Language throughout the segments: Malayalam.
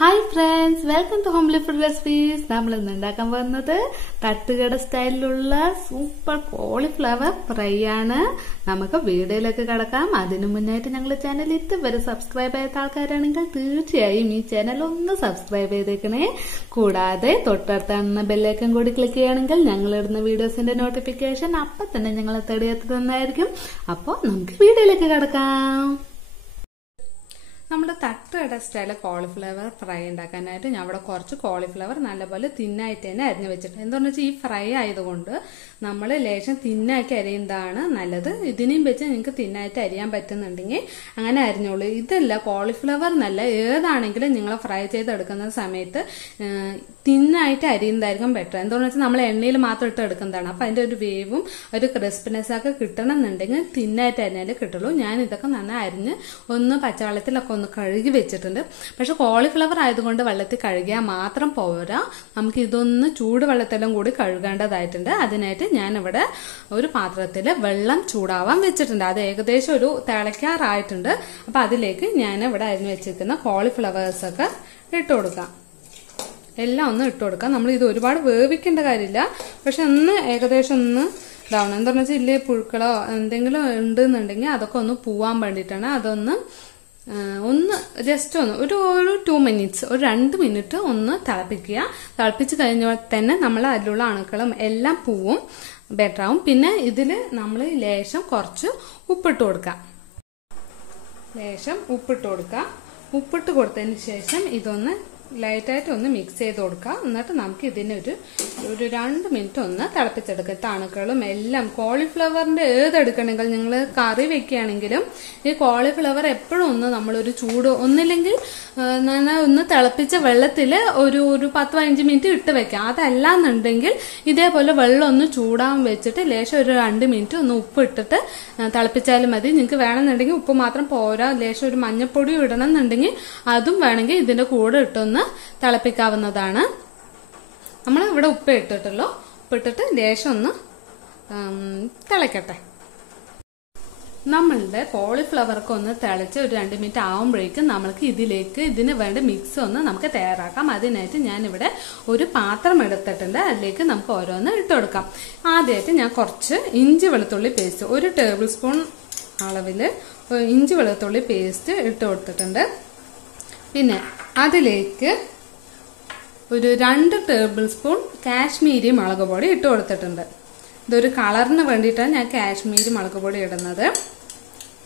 Hi friends, welcome to Homely Food Recipes. നമ്മൾ ഇന്ന് ഉണ്ടാക്കാൻ പോകുന്നത് തട്ടുകട സ്റ്റൈലിലുള്ള സൂപ്പർ കോളിഫ്ലവർ ഫ്രൈ ആണ്. നമുക്ക് വീഡിയോയിലേക്ക് കടക്കാം. അതിനു മുന്നായിട്ട് ഞങ്ങളുടെ ചാനൽ ഇതുവരെ സബ്സ്ക്രൈബ് ചെയ്ത ആൾക്കാരാണെങ്കിൽ തീർച്ചയായും ഈ ചാനൽ ഒന്ന് സബ്സ്ക്രൈബ് ചെയ്തേക്കണേ. കൂടാതെ തൊട്ടടുത്ത ബെല്ലൈക്കൺ കൂടി ക്ലിക്ക് ചെയ്യുകയാണെങ്കിൽ ഞങ്ങൾ ഇടുന്ന വീഡിയോസിന്റെ നോട്ടിഫിക്കേഷൻ അപ്പം തന്നെ ഞങ്ങളെ തേടിയെത്തുന്നതായിരിക്കും. അപ്പോൾ നമുക്ക് വീഡിയോയിലേക്ക് കടക്കാം. നമ്മുടെ തട്ടുകട സ്റ്റൈല് കോളിഫ്ലവർ ഫ്രൈ ഉണ്ടാക്കാനായിട്ട് ഞാൻ ഇവിടെ കുറച്ച് കോളിഫ്ലവർ നല്ലപോലെ തിന്നായിട്ട് തന്നെ അരിഞ്ഞു വെച്ചിട്ടുണ്ട്. എന്താണെന്ന് വെച്ചാൽ ഈ ഫ്രൈ ആയതുകൊണ്ട് നമ്മൾ ലേശം തിന്നാക്കി അരിയുന്നതാണ് നല്ലത്. ഇതിനെയും വെച്ച് നിങ്ങൾക്ക് തിന്നായിട്ട് അരിയാൻ പറ്റുന്നുണ്ടെങ്കിൽ അങ്ങനെ അരിഞ്ഞോളൂ. ഇതല്ല കോളിഫ്ലവർ എന്നല്ല, ഏതാണെങ്കിലും നിങ്ങൾ ഫ്രൈ ചെയ്തെടുക്കുന്ന സമയത്ത് തിന്നായിട്ട് അരിയുന്നതായിരിക്കും ബെറ്റർ. എന്താണെന്ന് വെച്ചാൽ നമ്മൾ എണ്ണയിൽ മാത്രം ഇട്ട് എടുക്കുന്നതാണ്. അപ്പം അതിൻ്റെ ഒരു വേവും ഒരു ക്രിസ്പിനെസ് ഒക്കെ കിട്ടണമെന്നുണ്ടെങ്കിൽ തിന്നായിട്ട് അരിഞ്ഞാലേ കിട്ടുള്ളൂ. ഞാൻ ഇതൊക്കെ നന്നായി അരിഞ്ഞ് ഒന്ന് പച്ചവെള്ളത്തിലൊക്കെ ഒന്ന് കഴുകി വെച്ചിട്ടുണ്ട്. പക്ഷെ കോളിഫ്ലവർ ആയതുകൊണ്ട് വെള്ളത്തിൽ കഴുകിയാൽ മാത്രം പോരാ, നമുക്ക് ഇതൊന്ന് ചൂടുവെള്ളത്തിലും കൂടി കഴുകേണ്ടതായിട്ടുണ്ട്. അതിനായിട്ട് ഞാനിവിടെ ഒരു പാത്രത്തിൽ വെള്ളം ചൂടാവാൻ വെച്ചിട്ടുണ്ട്. അത് ഏകദേശം ഒരു തിളയ്ക്കാറായിട്ടുണ്ട്. അപ്പം അതിലേക്ക് ഞാൻ ഇവിടെ അരിഞ്ഞു വെച്ചിരിക്കുന്ന കോളിഫ്ലവേഴ്സൊക്കെ ഇട്ട് കൊടുക്കാം. എല്ലാം ഒന്ന് ഇട്ട് കൊടുക്കാം. നമ്മൾ ഇത് ഒരുപാട് വേവിക്കേണ്ട കാര്യമില്ല, പക്ഷെ ഒന്ന് ഏകദേശം ഒന്ന് ഇതാവണം. എന്താണെന്ന് വെച്ചാൽ ഇല്ലേ പുഴുക്കളോ എന്തെങ്കിലും ഉണ്ടെന്നുണ്ടെങ്കിൽ അതൊക്കെ ഒന്ന് പോവാൻ വേണ്ടിയിട്ടാണ്. അതൊന്ന് ജസ്റ്റ് ഒന്ന് ഒരു 2 മിനിറ്റ്സ്, ഒരു 2 മിനിറ്റ് ഒന്ന് തിളപ്പിക്കുക. തിളപ്പിച്ച് കഴിഞ്ഞാൽ തന്നെ നമ്മൾ അതിലുള്ള അണുക്കളും എല്ലാം പൂവും ബെറ്ററാവും. പിന്നെ ഇതിൽ നമ്മൾ ലേശം കുറച്ച് ഉപ്പിട്ട് കൊടുക്കാം. ഉപ്പിട്ട് കൊടുത്തതിന് ശേഷം ഇതൊന്ന് ലൈറ്റായിട്ട് ഒന്ന് മിക്സ് ചെയ്ത് കൊടുക്കുക. എന്നിട്ട് നമുക്ക് ഇതിനെ ഒരു 2 മിനിറ്റ് ഒന്ന് തിളപ്പിച്ചെടുക്കുക. തണുക്കളും എല്ലാം കോളിഫ്ലവറിന്റെ ഏതെടുക്കണമെങ്കിൽ നിങ്ങൾ കറി വെക്കുകയാണെങ്കിലും ഈ കോളിഫ്ലവർ എപ്പോഴും ഒന്ന് നമ്മളൊരു ചൂട് ഒന്നില്ലെങ്കിൽ ഒന്ന് തിളപ്പിച്ച വെള്ളത്തിൽ ഒരു 10-15 മിനിറ്റ് ഇട്ട് വെക്കാം. അതല്ലാന്നുണ്ടെങ്കിൽ ഇതേപോലെ വെള്ളം ഒന്ന് ചൂടാൻ വെച്ചിട്ട് ലേശം ഒരു 2 മിനിറ്റ് ഒന്ന് ഉപ്പ് ഇട്ടിട്ട് തിളപ്പിച്ചാലും മതി. നിങ്ങൾക്ക് വേണമെന്നുണ്ടെങ്കിൽ ഉപ്പ് മാത്രം പോരാ, ലേശം ഒരു മഞ്ഞപ്പൊടി ഇടണം എന്നുണ്ടെങ്കിൽ അതും വേണമെങ്കിൽ ഇതിന്റെ കൂടെ ഇട്ടൊന്ന് തിളപ്പിക്കാവുന്നതാണ്. നമ്മൾ ഇവിടെ ഉപ്പ് ഇട്ടിട്ടുള്ളൂ. ഉപ്പിട്ടിട്ട് ലേശം ഒന്ന് തിളക്കട്ടെ. നമ്മളുടെ കോളിഫ്ലവർക്ക് ഒന്ന് തിളച്ച് ഒരു 2 മിനിറ്റ് ആവുമ്പോഴേക്കും നമ്മൾക്ക് ഇതിന് വേണ്ട മിക്സ് ഒന്ന് നമുക്ക് തയ്യാറാക്കാം. അതിനായിട്ട് ഞാനിവിടെ ഒരു പാത്രം എടുത്തിട്ടുണ്ട്. അതിലേക്ക് നമുക്ക് ഓരോന്ന് ഇട്ട് കൊടുക്കാം. ആദ്യമായിട്ട് ഞാൻ കുറച്ച് ഇഞ്ചി വെളുത്തുള്ളി പേസ്റ്റ്, 1 ടേബിൾ സ്പൂൺ അളവിൽ ഇഞ്ചി വെളുത്തുള്ളി പേസ്റ്റ് ഇട്ട് കൊടുത്തിട്ടുണ്ട്. പിന്നെ അതിലേക്ക് ഒരു 2 ടേബിൾ സ്പൂൺ കാശ്മീരി മുളക് പൊടി ഇട്ട് കൊടുത്തിട്ടുണ്ട്. ഇതൊരു കളറിന് വേണ്ടിയിട്ടാണ് ഞാൻ കാശ്മീരി മുളക് പൊടി ഇടുന്നത്.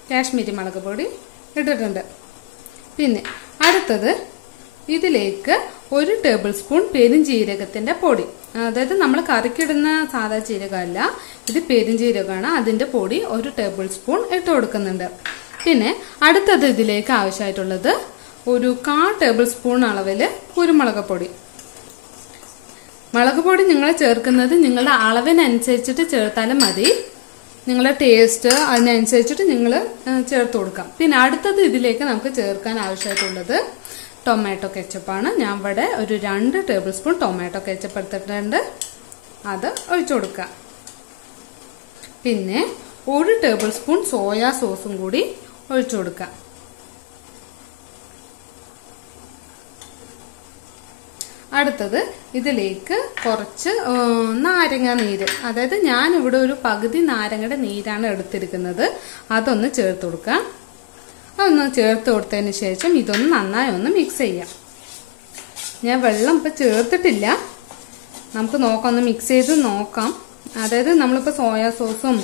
കാശ്മീരി മുളക് പൊടി ഇട്ടിട്ടുണ്ട്. പിന്നെ അടുത്തത് ഇതിലേക്ക് 1 ടേബിൾ സ്പൂൺ പെരുംജീരകത്തിന്റെ പൊടി, അതായത് നമ്മൾ കറിക്കിടുന്ന സാധാ ജീരകമല്ല, ഇത് പെരുംജീരകമാണ്. അതിന്റെ പൊടി 1 ടേബിൾ സ്പൂൺ ഇട്ട് കൊടുക്കുന്നുണ്ട്. പിന്നെ അടുത്തത് ഇതിലേക്ക് ആവശ്യമായിട്ടുള്ളത് ഒരു 1/4 ടേബിൾ സ്പൂൺ അളവിൽ കുരുമുളക് പൊടി. മുളക് പൊടി നിങ്ങൾ ചേർക്കുന്നത് നിങ്ങളുടെ അളവിനനുസരിച്ചിട്ട് ചേർത്താലും മതി. നിങ്ങളുടെ ടേസ്റ്റ് അതിനനുസരിച്ചിട്ട് നിങ്ങൾ ചേർത്ത് കൊടുക്കാം. പിന്നെ അടുത്തത് ഇതിലേക്ക് നമുക്ക് ചേർക്കാൻ ആവശ്യമായിട്ടുള്ളത് ടൊമാറ്റോ കെച്ചപ്പാണ്. ഞാൻ ഇവിടെ ഒരു 2 ടേബിൾ സ്പൂൺ ടൊമാറ്റോ കെച്ചപ്പ് എടുത്തിട്ടുണ്ട്. അത് ഒഴിച്ചു കൊടുക്കുക. പിന്നെ 1 ടേബിൾ സ്പൂൺ സോയാ സോസും കൂടി ഒഴിച്ചു കൊടുക്കുക. അടുത്തത് ഇതിലേക്ക് കുറച്ച് നാരങ്ങ നീര്, അതായത് ഞാൻ ഇവിടെ ഒരു പകുതി നാരങ്ങയുടെ നീരാണ് എടുത്തിരിക്കുന്നത്. അതൊന്ന് ചേർത്ത് കൊടുക്കാം. അതൊന്ന് ചേർത്ത് കൊടുത്തതിന് ശേഷം ഇതൊന്ന് നന്നായി ഒന്ന് മിക്സ് ചെയ്യാം. ഞാൻ വെള്ളം ഇപ്പം ചേർത്തിട്ടില്ല, നമുക്ക് നോക്കാം, ഒന്ന് മിക്സ് ചെയ്ത് നോക്കാം. അതായത് നമ്മളിപ്പോൾ സോയാ സോസും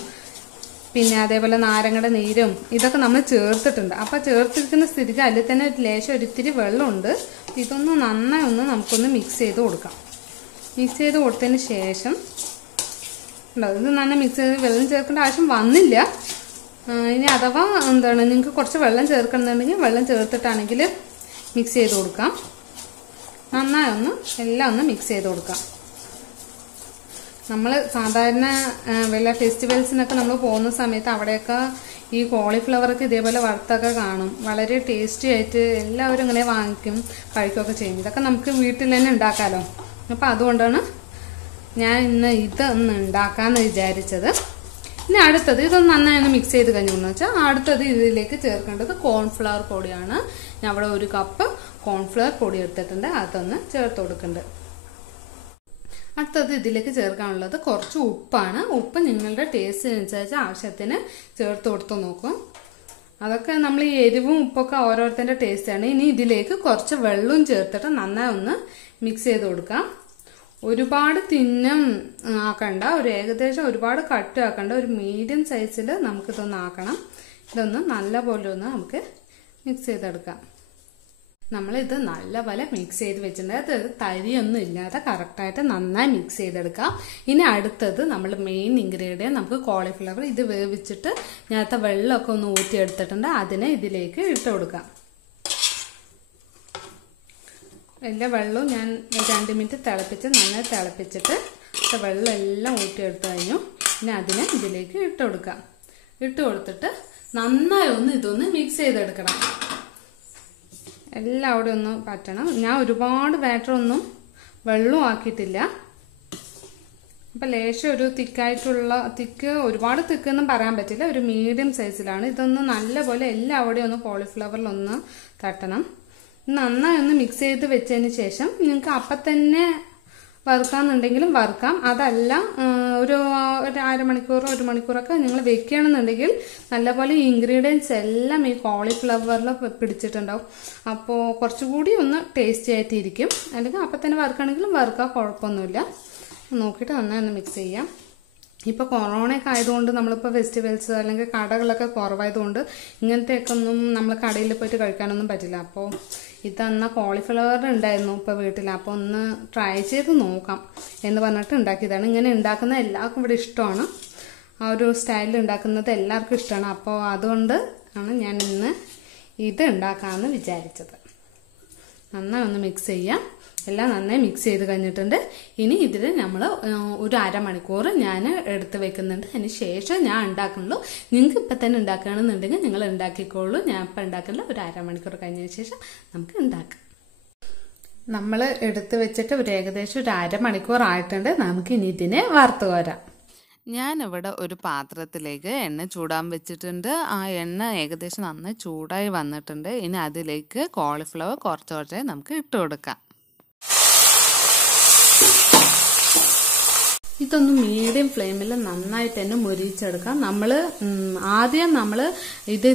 പിന്നെ അതേപോലെ നാരങ്ങയുടെ നീരും ഇതൊക്കെ നമ്മൾ ചേർത്തിട്ടുണ്ട്. അപ്പം ചേർത്തിരിക്കുന്ന സ്ഥിതിക്ക് അതിൽ തന്നെ ലേശം ഒരിത്തിരി വെള്ളമുണ്ട്. ഇതൊന്ന് നന്നായി ഒന്ന് നമുക്കൊന്ന് മിക്സ് ചെയ്ത് കൊടുക്കാം. മിക്സ് ചെയ്ത് കൊടുത്തതിന് ശേഷം ഇത് നന്നായി മിക്സ് ചെയ്ത് വെള്ളം ചേർക്കേണ്ട ആവശ്യം വന്നില്ല. ഇനി അഥവാ നിങ്ങൾക്ക് കുറച്ച് വെള്ളം ചേർക്കണമെന്നുണ്ടെങ്കിൽ വെള്ളം ചേർത്തിട്ടാണെങ്കിൽ മിക്സ് ചെയ്ത് കൊടുക്കാം. നന്നായി ഒന്ന് എല്ലാം ഒന്ന് മിക്സ് ചെയ്ത് കൊടുക്കാം. നമ്മൾ സാധാരണ വല്ല ഫെസ്റ്റിവൽസിനൊക്കെ നമ്മൾ പോകുന്ന സമയത്ത് അവിടെയൊക്കെ ഈ കോളിഫ്ലവർക്ക് ഇതേപോലെ വറുത്തൊക്കെ കാണും. വളരെ ടേസ്റ്റി ആയിട്ട് എല്ലാവരും ഇങ്ങനെ വാങ്ങിക്കും, കഴിക്കുകയൊക്കെ ചെയ്യും. ഇതൊക്കെ നമുക്ക് വീട്ടിൽ തന്നെ ഉണ്ടാക്കാമല്ലോ. അപ്പം അതുകൊണ്ടാണ് ഞാൻ ഇന്ന് ഇതൊന്ന് ഉണ്ടാക്കാമെന്ന് വിചാരിച്ചത്. ഇനി അടുത്തത് ഇതൊന്ന് നന്നായി ഒന്ന് മിക്സ് ചെയ്ത് കഴിഞ്ഞു വെച്ചാൽ അടുത്തത് ഇതിലേക്ക് ചേർക്കേണ്ടത് കോൺഫ്ലവർ പൊടിയാണ്. ഞാൻ അവിടെ 1 കപ്പ് കോൺഫ്ലവർ പൊടി എടുത്തിട്ടുണ്ട്, അതൊന്ന് ചേർത്ത് കൊടുക്കുന്നുണ്ട്. അടുത്തത് ഇതിലേക്ക് ചേർക്കാനുള്ളത് കുറച്ച് ഉപ്പാണ്. ഉപ്പ് നിങ്ങളുടെ ടേസ്റ്റിനനുസരിച്ച് ആവശ്യത്തിന് ചേർത്ത് കൊടുത്ത് നോക്കും. അതൊക്കെ നമ്മൾ ഈ എരിവും ഉപ്പൊക്കെ ഓരോരുത്തരുടെ ടേസ്റ്റാണ്. ഇനി ഇതിലേക്ക് കുറച്ച് വെള്ളവും ചേർത്തിട്ട് നന്നായി ഒന്ന് മിക്സ് ചെയ്ത് കൊടുക്കാം. ഒരുപാട് തിന്നും ആക്കണ്ട, ഒരു ഏകദേശം ഒരുപാട് കട്ട് ആക്കണ്ട, ഒരു മീഡിയം സൈസിൽ നമുക്കിതൊന്ന് ആക്കണം. ഇതൊന്ന് നല്ല പോലെ ഒന്ന് നമുക്ക് മിക്സ് ചെയ്തെടുക്കാം. നമ്മളിത് നല്ലപോലെ മിക്സ് ചെയ്ത് വെച്ചിട്ടുണ്ട്. അത് തരിയൊന്നും ഇല്ലാതെ കറക്റ്റായിട്ട് നന്നായി മിക്സ് ചെയ്തെടുക്കാം. ഇനി അടുത്തത് നമ്മൾ മെയിൻ ഇൻഗ്രീഡിയൻറ്റ് നമുക്ക് കോളിഫ്ലവർ ഇത് വേവിച്ചിട്ട് ഞാനത്തെ വെള്ളമൊക്കെ ഒന്ന് ഊറ്റിയെടുത്തിട്ടുണ്ട്. അതിനെ ഇതിലേക്ക് ഇട്ട് കൊടുക്കാം. എല്ലാ വെള്ളവും ഞാൻ 2 മിനിറ്റ് തിളപ്പിച്ച് നന്നായി തിളപ്പിച്ചിട്ട് വെള്ളം എല്ലാം ഊറ്റിയെടുത്ത് കഴിഞ്ഞു. ഇനി അതിനെ ഇതിലേക്ക് ഇട്ട് കൊടുക്കാം. ഇട്ട് കൊടുത്തിട്ട് നന്നായി ഒന്ന് ഇതൊന്ന് മിക്സ് ചെയ്തെടുക്കണം. എല്ലാം അവിടെ ഒന്ന് പറ്റണം. ഞാൻ ഒരുപാട് ബാറ്ററൊന്നും വെള്ളവും ആക്കിയിട്ടില്ല. അപ്പം ലേശം ഒരു തിക്കായിട്ടുള്ള ഒരുപാട് തിക്കെന്നും പറയാൻ പറ്റില്ല, ഒരു മീഡിയം സൈസിലാണ്. ഇതൊന്ന് നല്ലപോലെ എല്ലാം അവിടെ ഒന്ന് കോളിഫ്ലവറിലൊന്ന് തട്ടണം. നന്നായി ഒന്ന് മിക്സ് ചെയ്ത് വെച്ചതിന് ശേഷം നിങ്ങൾക്ക് അപ്പം തന്നെ വറുക്കാന്നുണ്ടെങ്കിലും വറുക്കാം. അതല്ല ഒരു അരമണിക്കൂറോ 1 മണിക്കൂറൊക്കെ നിങ്ങൾ വെക്കുകയാണെന്നുണ്ടെങ്കിൽ നല്ലപോലെ ഈ ഇൻഗ്രീഡിയൻസ് എല്ലാം ഈ കോളിഫ്ലവറിൽ പിടിച്ചിട്ടുണ്ടാവും. അപ്പോൾ കുറച്ചുകൂടി ഒന്ന് ടേസ്റ്റി ആയിട്ടിരിക്കും. അല്ലെങ്കിൽ അപ്പം തന്നെ വറുക്കുകയാണെങ്കിലും വറുക്കാം, കുഴപ്പമൊന്നുമില്ല. നോക്കിയിട്ട് നന്നായി ഒന്ന് മിക്സ് ചെയ്യാം. ഇപ്പോൾ കൊറോണയൊക്കെ ആയതുകൊണ്ട് നമ്മളിപ്പോൾ ഫെസ്റ്റിവൽസ് അല്ലെങ്കിൽ കടകളൊക്കെ കുറവായതുകൊണ്ട് ഇങ്ങനത്തെയൊക്കെ ഒന്നും നമ്മൾ കടയിൽ പോയിട്ട് കഴിക്കാനൊന്നും പറ്റില്ല. അപ്പോൾ ഇതന്ന കോളിഫ്ലവർ ഉണ്ടായിരുന്നു ഇപ്പോൾ വീട്ടിൽ. അപ്പോൾ ഒന്ന് ട്രൈ ചെയ്ത് നോക്കാം എന്ന് പറഞ്ഞിട്ട് ഉണ്ടാക്കിയതാണ്. ഇങ്ങനെ ഉണ്ടാക്കുന്ന എല്ലാവർക്കും ഇവിടെ ഇഷ്ടമാണ്. ആ ഒരു സ്റ്റൈലിൽ ഉണ്ടാക്കുന്നത് എല്ലാവർക്കും ഇഷ്ടമാണ്. അപ്പോൾ അതുകൊണ്ട് ആണ് ഞാൻ ഇന്ന് ഇത് ഉണ്ടാക്കാമെന്ന് വിചാരിച്ചത്. നന്നായി ഒന്ന് മിക്സ് ചെയ്യാം. എല്ലാം നന്നായി മിക്സ് ചെയ്ത് കഴിഞ്ഞിട്ടുണ്ട്. ഇനി ഇതിൽ നമ്മൾ ഒരു അരമണിക്കൂർ ഞാൻ എടുത്ത് വെക്കുന്നുണ്ട്. അതിന് ശേഷം ഞാൻ ഉണ്ടാക്കുന്നുള്ളൂ. നിങ്ങൾക്ക് ഇപ്പം തന്നെ ഉണ്ടാക്കുകയാണെന്നുണ്ടെങ്കിൽ നിങ്ങൾ ഉണ്ടാക്കിക്കോളൂ. ഞാൻ ഇപ്പം ഉണ്ടാക്കില്ല, ഒരു അരമണിക്കൂർ കഴിഞ്ഞതിന് ശേഷം നമുക്ക് ഉണ്ടാക്കാം. നമ്മൾ എടുത്ത് വെച്ചിട്ട് ഒരു ഏകദേശം ഒരു അരമണിക്കൂർ ആയിട്ടുണ്ട്. നമുക്ക് ഇനി ഇതിനെ വറുത്ത് കോരാം. ഞാനിവിടെ ഒരു പാത്രത്തിലേക്ക് എണ്ണ ചൂടാൻ വെച്ചിട്ടുണ്ട്. ആ എണ്ണ ഏകദേശം നന്നായി ചൂടായി വന്നിട്ടുണ്ട്. ഇനി അതിലേക്ക് കോളിഫ്ലവർ കുറച്ച് നമുക്ക് ഇട്ട് കൊടുക്കാം. ഇതൊന്ന് മീഡിയം ഫ്ലെയിമിൽ നന്നായിട്ട് തന്നെ മുരിച്ചെടുക്കാം. ആദ്യം നമ്മൾ ഇത്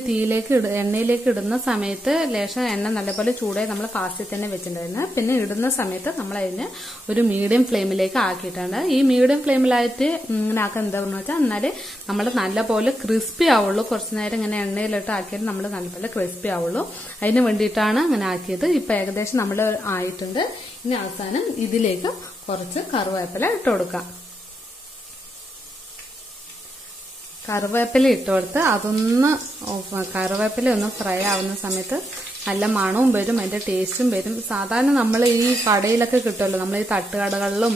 എണ്ണയിലേക്ക് ഇടുന്ന സമയത്ത് ലേശം എണ്ണ നല്ലപോലെ ചൂടായി നമ്മൾ ഫാസ്റ്റിൽ തന്നെ വെച്ചിട്ടുണ്ടായിരുന്നു. പിന്നെ ഇടുന്ന സമയത്ത് നമ്മൾ അതിന് ഒരു മീഡിയം ഫ്ലെയിമിലേക്ക് ആക്കിയിട്ടുണ്ട്. ഈ മീഡിയം ഫ്ലെയിമിലായിട്ട് ഇങ്ങനെ ആക്കാൻ എന്താണെന്ന് വെച്ചാൽ എന്നാലേ നമ്മൾ നല്ലപോലെ ക്രിസ്പി ആവുള്ളൂ. കുറച്ച് നേരം ഇങ്ങനെ എണ്ണയിലിട്ട് ആക്കിയാൽ നമ്മൾ നല്ലപോലെ ക്രിസ്പി ആവുള്ളൂ. അതിന് വേണ്ടിയിട്ടാണ് അങ്ങനെ ആക്കിയത്. ഇപ്പം ഏകദേശം നമ്മൾ ആയിട്ടുണ്ട്. ഇനി അവസാനം ഇതിലേക്ക് കുറച്ച് കറിവേപ്പില ഇട്ട് കൊടുക്കാം. കറിവേപ്പില ഇട്ട് കൊടുത്ത് കറിവേപ്പില ഒന്ന് ഫ്രൈ ആവുന്ന സമയത്ത് നല്ല മണവും വരും, അതിന്റെ ടേസ്റ്റും വരും. സാധാരണ നമ്മൾ ഈ കടയിലൊക്കെ കിട്ടുമല്ലോ, നമ്മൾ ഈ തട്ടുകടകളിലും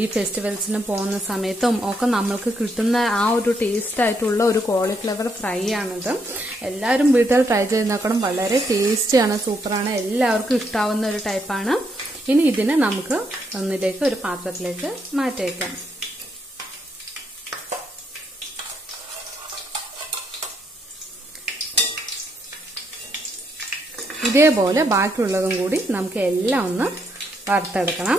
ഈ ഫെസ്റ്റിവൽസിന് പോകുന്ന സമയത്തും ഒക്കെ നമ്മൾക്ക് കിട്ടുന്ന ആ ഒരു ടേസ്റ്റ് ആയിട്ടുള്ള ഒരു കോളിഫ്ലവർ ഫ്രൈ ആണിത്. എല്ലാവരും വീട്ടിൽ ട്രൈ ചെയ്ത് നോക്കണം. വളരെ ടേസ്റ്റിയാണ്, സൂപ്പറാണ്, എല്ലാവർക്കും ഇഷ്ടാവുന്ന ഒരു ടൈപ്പാണ്. ഇനി ഇതിനെ നമുക്ക് ഒരു പാത്രത്തിലേക്ക് മാറ്റിവെക്കാം. ഇതേപോലെ ബാക്കിയുള്ളതും കൂടി നമുക്ക് എല്ലാം ഒന്ന് വറുത്തെടുക്കണം.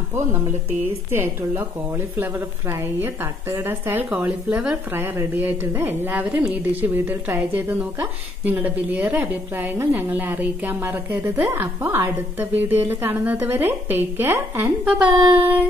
അപ്പോൾ നമ്മൾ ടേസ്റ്റി ആയിട്ടുള്ള കോളിഫ്ലവർ ഫ്രൈ, തട്ടുകട സ്റ്റൈൽ കോളിഫ്ലവർ ഫ്രൈ റെഡി ആയിട്ടുണ്ട്. എല്ലാവരും ഈ ഡിഷ് വീട്ടിൽ ട്രൈ ചെയ്ത് നോക്കുക. നിങ്ങളുടെ വിലയേറെ അഭിപ്രായങ്ങൾ ഞങ്ങളെ അറിയിക്കാൻ മറക്കരുത്. അപ്പോൾ അടുത്ത വീഡിയോയിൽ കാണുന്നത് വരെ ടേക്ക് കെയർ ആൻഡ് ബൈ.